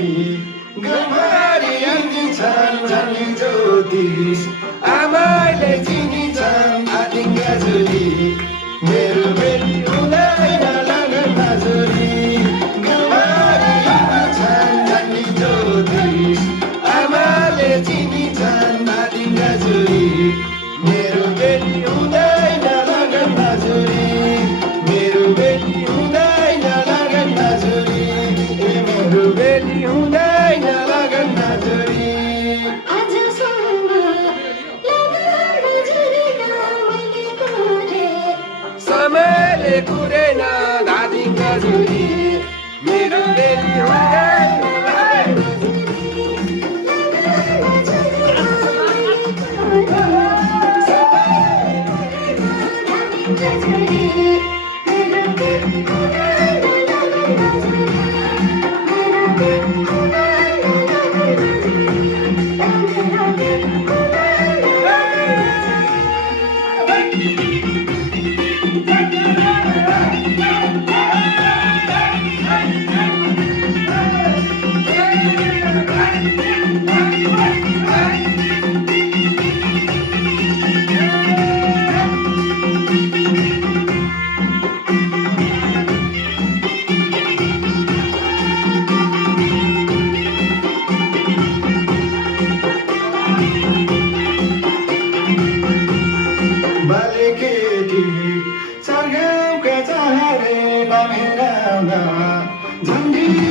गम्हारी aunty छन् झन्डी ज्योतिष आमाले चिनी छन् आदिङ गाजुली मेरो बेटी हुँदैन लगन माजुली गम्हारी आन्टी छन् झन्डी ज्योतिष आमाले चिनी छन् आदिङ गाजुली मेरो बेटी हुँदैन लगन माजुली मेरो बेटी हुँदैन लगन माजुली मेरो बेटी हुँदैन लगन माजुली समयले कुरेन दादिङ गाजुली मेरो बेटी हुँदैन बालेकेटी चारगाउँका चाहरे नामेर झन्डी